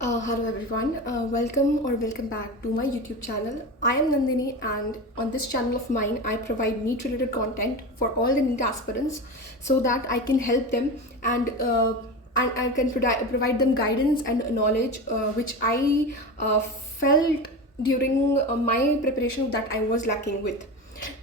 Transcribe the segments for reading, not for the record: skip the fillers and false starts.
Hello everyone, welcome back to my YouTube channel. I am Nandini, and on this channel of mine I provide NEET related content for all the NEET aspirants so that I can help them and I can provide them guidance and knowledge which I felt during my preparation that I was lacking with.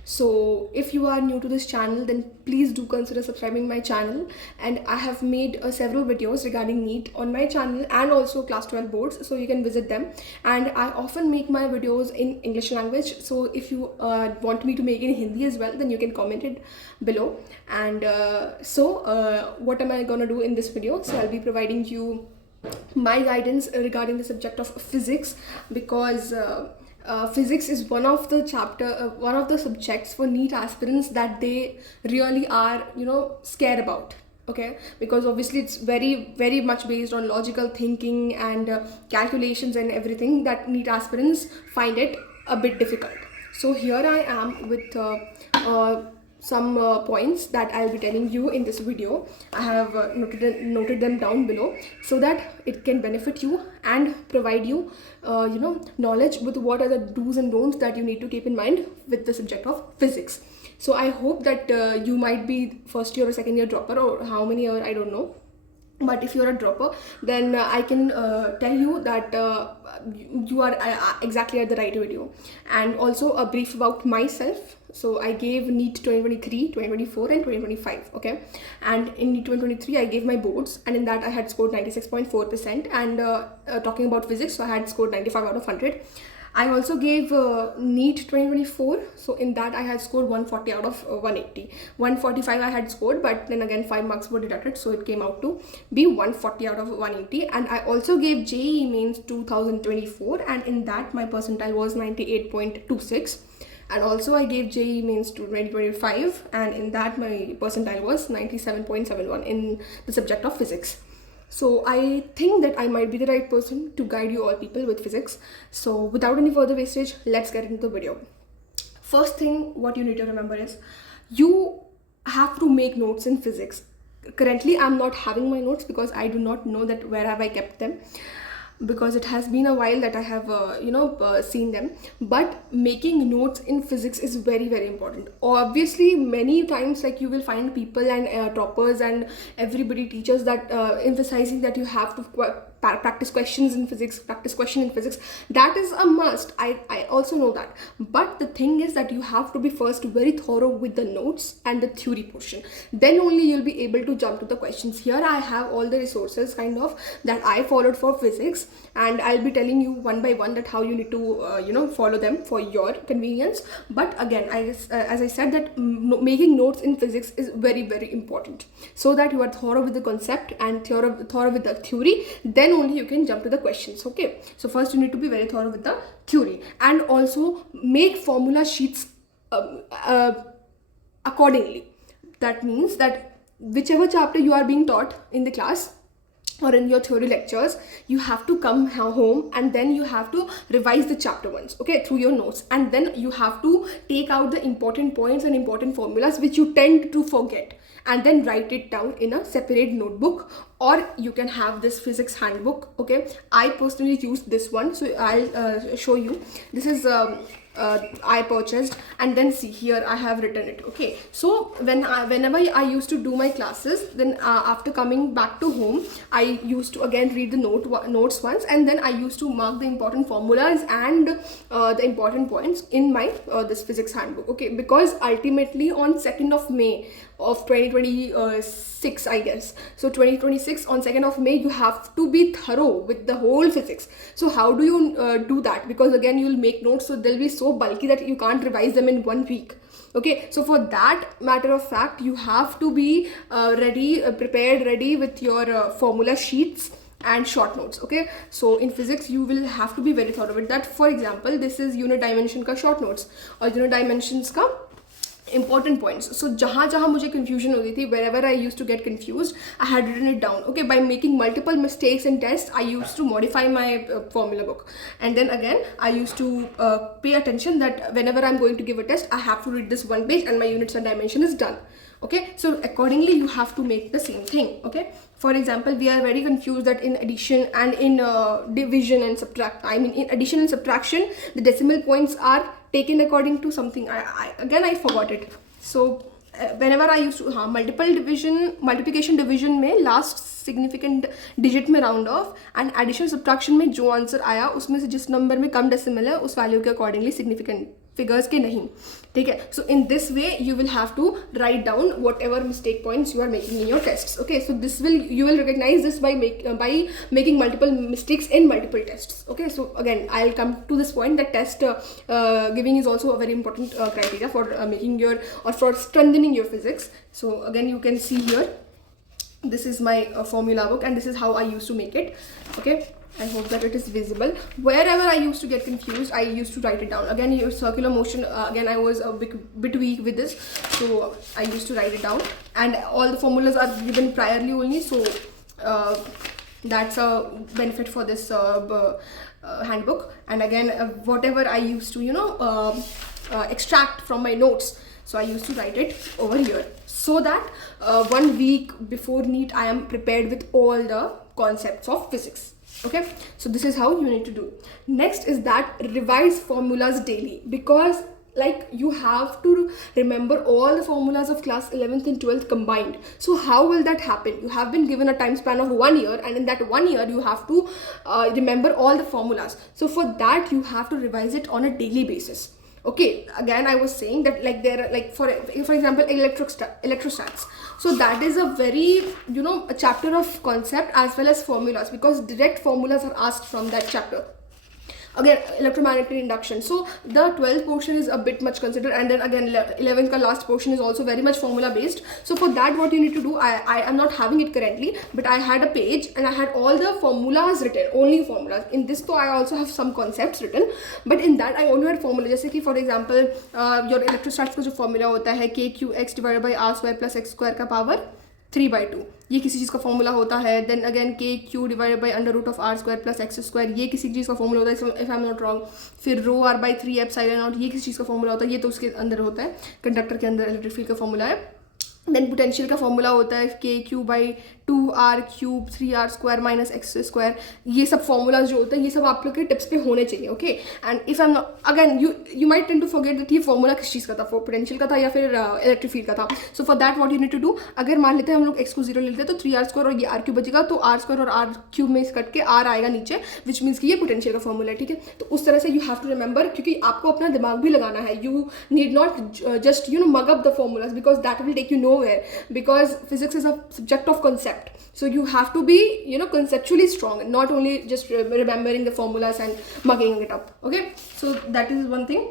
So if you are new to this channel, then please do consider subscribing my channel, and I have made several videos regarding NEET on my channel and also class 12 boards, so you can visit them. And I often make my videos in English language, so if you want me to make it in Hindi as well, then you can comment it below. And what am I gonna do in this video? So I'll be providing you my guidance regarding the subject of physics, because physics is one of the subjects for NEET aspirants that they really are, scared about. Okay, because obviously it's very much based on logical thinking and calculations and everything that NEET aspirants find it a bit difficult. So here I am with some points that I'll be telling you in this video. I have noted them down below so that it can benefit you and provide you knowledge with what are the do's and don'ts that you need to keep in mind with the subject of physics. So I hope that you might be first year or second year dropper, or how many year I don't know, but if you're a dropper, then I can tell you that you are exactly at the right video. And also a brief about myself. So I gave NEET 2023, 2024 and 2025. Okay, and in NEET 2023 I gave my boards, and in that I had scored 96.4%. And talking about physics, so I had scored 95 out of 100. I also gave NEET 2024, so in that I had scored 140 out of 180. 145 I had scored, but then again 5 marks were deducted, so it came out to be 140 out of 180. And I also gave JEE Mains 2024, and in that my percentile was 98.26. And also I gave JEE Mains to 2025, and in that my percentile was 97.71 in the subject of physics. So I think that I might be the right person to guide you all people with physics. So without any further wastage, let's get into the video. First thing what you need to remember is you have to make notes in physics. Currently I'm not having my notes because I do not know that where have I kept them, because it has been a while that I have seen them. But making notes in physics is very important. Obviously many times, like, you will find people and toppers and everybody, teachers, that emphasizing that you have to practice question in physics. That is a must. I also know that, but the thing is that you have to be first very thorough with the notes and the theory portion, then only you'll be able to jump to the questions. Here I have all the resources kind of that I followed for physics, and I'll be telling you one by one that how you need to follow them for your convenience. But again, as I said, that making notes in physics is very important, so that you are thorough with the concept and thorough with the theory, then only you can jump to the questions. Okay, so first you need to be very thorough with the theory, and also make formula sheets accordingly. That means that whichever chapter you are being taught in the class or in your theory lectures, you have to come home and then you have to revise the chapter once, okay, through your notes, and then you have to take out the important points and important formulas which you tend to forget, and then write it down in a separate notebook, or you can have this physics handbook. Okay, I personally use this one, so I'll show you. This is I purchased, and then see here I have written it. Okay, so whenever I used to do my classes, then after coming back to home, I used to again read the notes once, and then I used to mark the important formulas and the important points in my this physics handbook. Okay, because ultimately on 2nd of May of 2026, I guess, so 2026 on 2nd of May you have to be thorough with the whole physics. So how do you do that? Because again you'll make notes, so they'll be so bulky that you can't revise them in 1 week. Okay, so for that matter of fact, you have to be ready with your formula sheets and short notes. Okay, so in physics you will have to be very thorough with that. For example, this is unit dimension ka short notes, or unit dimensions ka important points. So jahan jahan mujhe confusion hoti thi, wherever I used to get confused, I had written it down. Okay, by making multiple mistakes in tests, I used to modify my formula book, and then again I used to pay attention that whenever I'm going to give a test, I have to read this one page and my units and dimension is done. Okay, so accordingly you have to make the same thing. Okay, for example, we are very confused that in addition and in division and in addition and subtraction, the decimal points are taken according to something. I forgot it. So whenever I used to multiplication division में last significant digit में round off, and addition subtraction में जो answer आया उसमें से जिस number में कम decimal है उस वैल्यू के अकॉर्डिंगली सिग्निफिकेंट फिगर्स के नहीं, ठीक है. So in this way you will have to write down whatever mistake points you are making in your test. Okay, so this will you will recognize this by making multiple mistakes in multiple tests. Okay, so again I'll come to this point that test giving is also a very important criteria for making your or for strengthening your physics. So again you can see here, this is my formula book and this is how I used to make it. Okay, I hope that it is visible. Wherever I used to get confused, I used to write it down. Again, your circular motion, again I was a bit weak with this, so I used to write it down, and all the formulas are given priorly only, so that's a benefit for this handbook. And again whatever I used to extract from my notes, so I used to write it over here, so that 1 week before NEET I am prepared with all the concepts of physics. Okay, so this is how you need to do. Next is that revise formulas daily, because like you have to remember all the formulas of class 11th and 12th combined. So how will that happen? You have been given a time span of 1 year, and in that 1 year you have to remember all the formulas. So for that you have to revise it on a daily basis. Okay, again I was saying that like there are like for example electrostats. So that is a very a chapter of concept as well as formulas, because direct formulas are asked from that chapter. Again electromagnetic induction, so the 12th portion is a bit much considered, and then again 11th ka last portion is also very much formula based. So for that what you need to do, I am not having it currently, but I had a page and I had all the formulas written, only formulas. In this though I also have some concepts written, but in that I only had formula. जैसे कि for example your electrostats का जो formula होता है kqx divided by r square plus x square का power 3/2, ये किसी चीज़ का फॉर्मूला होता है. Then again K Q divided by under root of R square plus X square, ये किसी चीज़ का फॉर्मूला होता है if I am not wrong. फिर rho R by 3 epsilon naught, ये किसी चीज़ का फॉर्मूला होता है, ये तो उसके अंदर होता है, कंडक्टर के अंदर इलेक्ट्रिक फील्ड का फॉर्मूला है. देन पोटेंशियल का फॉर्मूला होता है के Q by 2r cube 3r square minus x square. ये सब फॉर्मूलाज जो होते हैं ये सब आप लोग के टिप्स पे होने चाहिए. Okay, and if I am again you might tend to forget that ये फॉर्मूला किस चीज़ का था, पोटेंशियल का था या फिर इलेक्ट्रिक फील्ड का था. So for that what you need to do, अगर मान लेते हैं हम लोग x को 0 ले लेते हैं तो 3r स्क्वायर और ये r क्यूब बचेगा, तो r स्क्वायर और r क्यूब में कट के r आएगा नीचे, विच मीन्स कि ये पोटेंशियल का फॉर्मूला है. ठीक है, तो उस तरह से यू हैव टू रिमेंबर, क्योंकि आपको अपना दिमाग भी लगाना है. You need not just mug up the formulas, because that will take you nowhere, because physics is a subject of concept. So you have to be conceptually strong, not only just remembering the formulas and mugging it up. Okay, so that is one thing.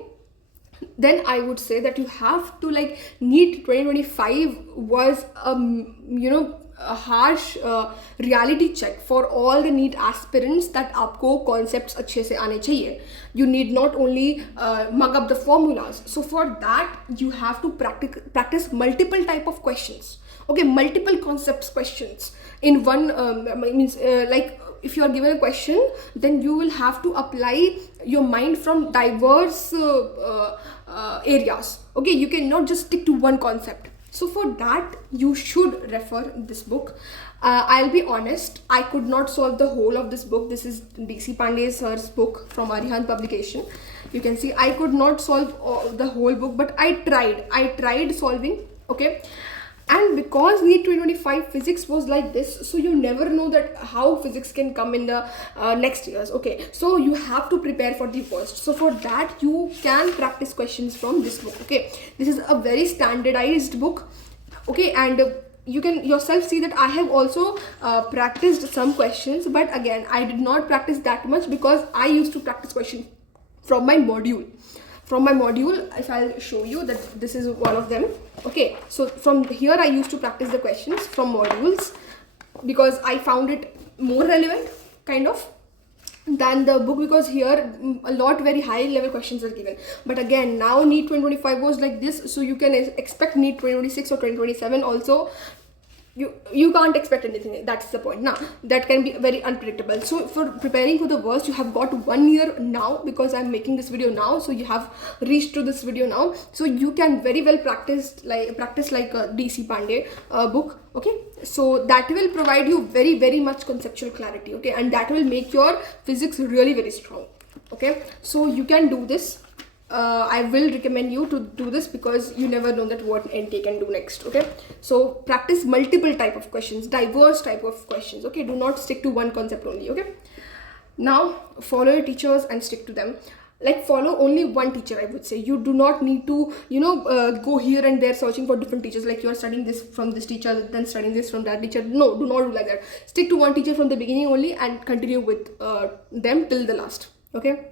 Then I would say that you have to NEET 2025 was a harsh reality check for all the NEET aspirants that आपको concepts अच्छे से आने चाहिए. You need not only mug up the formulas. So for that you have to practice multiple type of questions. Okay, multiple concepts questions in one means like if you are given a question, then you will have to apply your mind from diverse areas. Okay, you cannot just stick to one concept. So for that you should refer this book. I'll be honest, I could not solve the whole of this book. This is DC Pandey sir's book from Arihant publication. You can see I could not solve the whole book, but I tried solving. Okay, and because NEET 2025 physics was like this, so you never know that how physics can come in the next years. Okay, so you have to prepare for the worst. So for that you can practice questions from this book. Okay, this is a very standardized book. Okay, and you can yourself see that I have also practiced some questions, but again I did not practice that much because I used to practice questions from my module. If I'll show you that this is one of them. Okay, so from here I used to practice the questions from modules because I found it more relevant kind of. than the book, because here a lot very high level questions are given. But again, now NEET 2025 was like this, so you can expect NEET 2026 or 2027 also. You can't expect anything. That's the point. Now that can be very unpredictable. So for preparing for the worst, you have got 1 year now, because I'm making this video now, so you have reached to this video now, so you can very well practice like a DC Pandey book. Okay, so that will provide you very much conceptual clarity. Okay, and that will make your physics really very strong. Okay, so you can do this. I will recommend you to do this, because you never know that what NT can do next. Okay, so practice multiple type of questions, diverse type of questions. Okay, do not stick to one concept only. Okay, now follow your teachers and stick to them. Like, follow only one teacher, I would say. You do not need to go here and there searching for different teachers, like you are studying this from this teacher, then studying this from that teacher. No, do not do like that. Stick to one teacher from the beginning only, and continue with them till the last. Okay,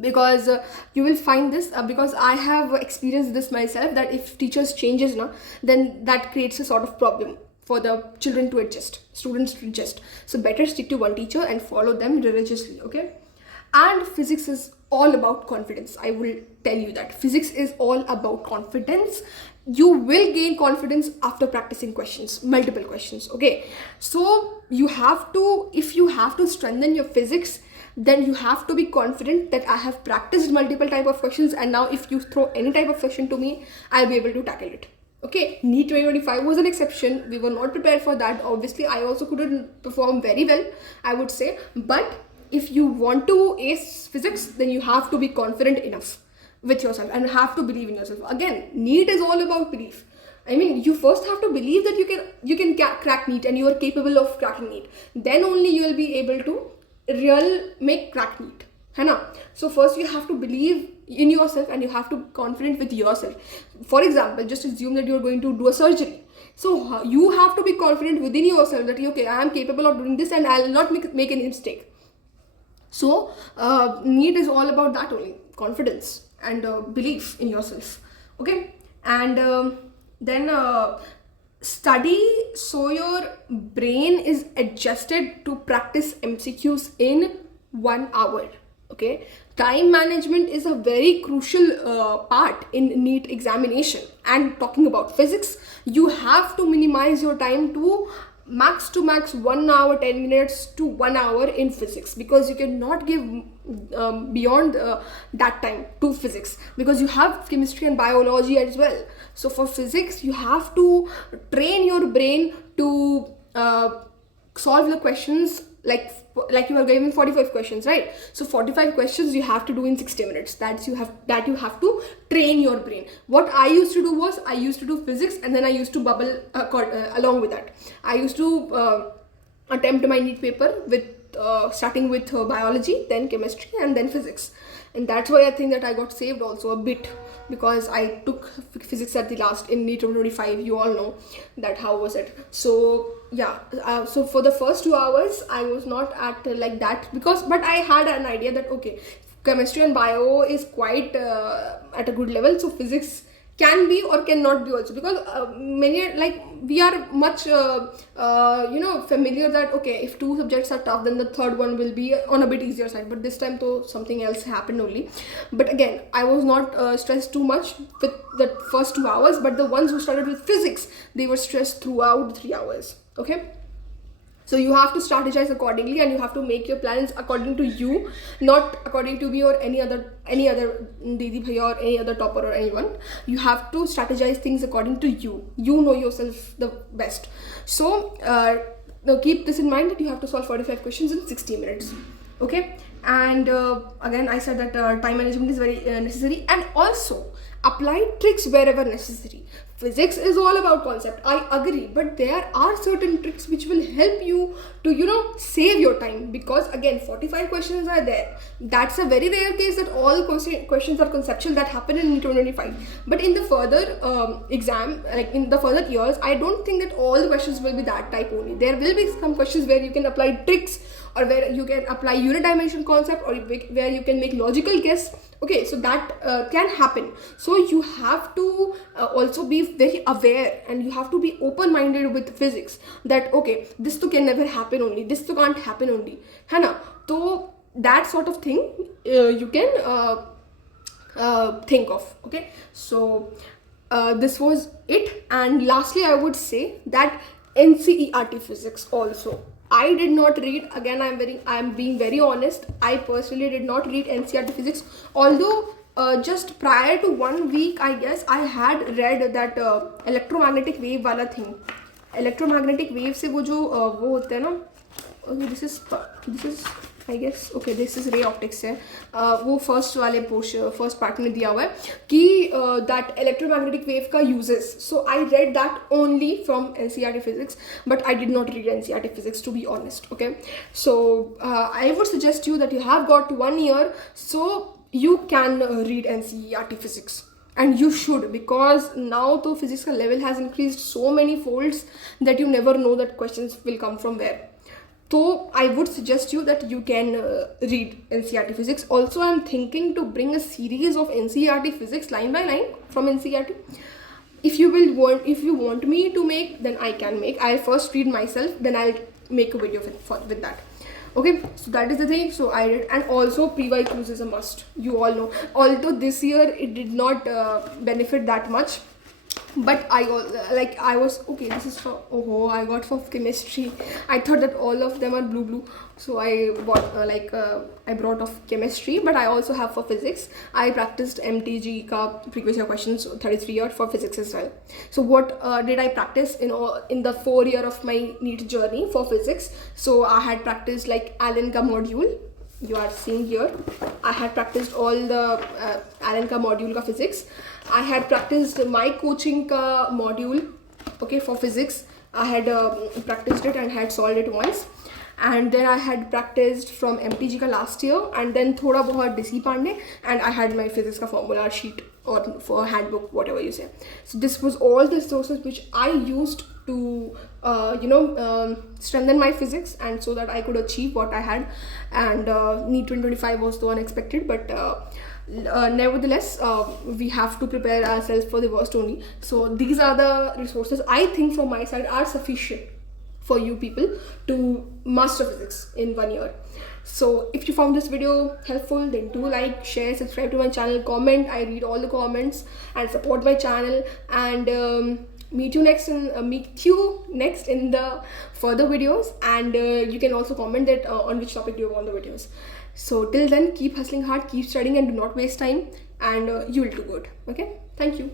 because you will find this, because I have experienced this myself, that if teachers changes now, then that creates a sort of problem for the children to adjust, students to adjust. So better stick to one teacher and follow them religiously. Okay, and physics is all about confidence. I will tell you that physics is all about confidence. You will gain confidence after practicing questions, multiple questions. Okay, so you have to, if you have to strengthen your physics, then you have to be confident that I have practiced multiple type of questions, and now if you throw any type of question to me, I'll be able to tackle it. Okay, NEET 2025 was an exception. We were not prepared for that. Obviously, I also couldn't perform very well, I would say. But if you want to ace physics, then you have to be confident enough with yourself and have to believe in yourself. Again, NEET is all about belief. I mean, you first have to believe that you can crack NEET, and you are capable of cracking NEET. Then only you will be able to make crack NEET, है ना? So first you have to believe in yourself, and you have to be confident with yourself. For example, just assume that you are going to do a surgery. So you have to be confident within yourself that okay, I am capable of doing this, and I'll not make any mistake. So NEET is all about that only, confidence and belief in yourself. Okay, and then study so your brain is adjusted to practice MCQs in 1 hour. Okay, time management is a very crucial part in NEET examination. And talking about physics, you have to minimize your time to max 1 hour 10 minutes to 1 hour in physics, because you cannot give beyond that time to physics, because you have chemistry and biology as well. So for physics, you have to train your brain to solve the questions like you are given 45 questions, right? So 45 questions you have to do in 60 minutes. You have to train your brain. What I used to do was, I used to do physics, and then I used to bubble along with that. I used to attempt my NEET paper with starting with biology, then chemistry, and then physics. And that's why I think that I got saved also a bit, because I took physics at the last in NEET 2025. You all know that how was it. So yeah, so for the first 2 hours I was not at like that, but I had an idea that okay, chemistry and bio is quite at a good level, so physics can be or cannot be also, because many, like, we are much familiar that okay, if 2 subjects are tough, then the third one will be on a bit easier side. But this time though, something else happened only. But again, I was not stressed too much with the first 2 hours, but the ones who started with physics, they were stressed throughout 3 hours. Okay, so you have to strategize accordingly, and you have to make your plans according to you, not according to me or any other Didi Bhaiya or any other topper or anyone. You have to strategize things according to you. You know yourself the best. So now keep this in mind, that you have to solve 45 questions in 60 minutes. Okay, and again, I said that time management is very necessary, and also apply tricks wherever necessary. Physics is all about concept, I agree, but there are certain tricks which will help you to save your time, because again, 45 questions are there. That's a very rare case that all questions are conceptual that happen in 2025. But in the further exam, like in the further years, I don't think that all the questions will be that type only. There will be some questions where you can apply tricks, or where you can apply unit dimension concept, or where you can make logical guess. Okay, so that can happen. So you have to also be very aware, and you have to be open-minded with physics, that okay, this to can never happen only, this to can't happen only, है ना? तो that sort of thing you can think of. Okay, so this was it. And lastly, I would say that NCERT physics also, I did not read. Again, I'm being very honest, I personally did not read NCERT physics, although just prior to 1 week, I guess, I had read that electromagnetic wave wala thing. Electromagnetic wave से वो जो वो होता है ना, okay, this is I guess, okay, this is ray optics है. वो first वाले पोर्शन, फर्स्ट पार्ट में दिया हुआ है कि that electromagnetic wave का uses. So I read that only from NCERT physics, but I did not read NCERT physics, to be honest. Okay, so I would suggest you that you have got 1 year, so you can read NCERT physics. And you should, because now the physics level has increased so many folds that you never know that questions will come from where. So I would suggest you that you can read NCERT physics. Also, I'm thinking to bring a series of NCERT physics line by line from NCERT. If you want me to make, then I can make. I first read myself, then I'll make a video with that. Okay, so that is the thing. So I did. And also pre-Y quiz is a must, you all know. Although this year it did not benefit that much, but I was okay, this is for, oh, I got for chemistry. I thought that all of them are blue, so I bought I brought off chemistry. But I also have for physics. I practiced MTG ka previous year questions 33 year for physics as well. So what did I practice in the 4 year of my NEET journey for physics? So I had practiced like Allen ka module, you are seeing here. I had practiced all the Allen ka module ka physics. I had practiced my coaching ka module, okay, for physics. I had practiced it and had solved it once. And then I had practiced from MTG ka last year, and then thoda bahut DC Pandey, and I had my physics ka formula sheet or for handbook, whatever you say. So this was all the sources which I used to strengthen my physics, and so that I could achieve what I had. And NEET 2025 was the unexpected, but nevertheless, we have to prepare ourselves for the worst only. So these are the resources I think from my side are sufficient for you people to master physics in 1 year. So if you found this video helpful, then do like, share, subscribe to my channel, comment. I read all the comments and support my channel. And meet you next in the further videos. And you can also comment that on which topic do you want the videos. So till then, keep hustling hard, keep studying, and do not waste time, and you will do good. Okay, thank you.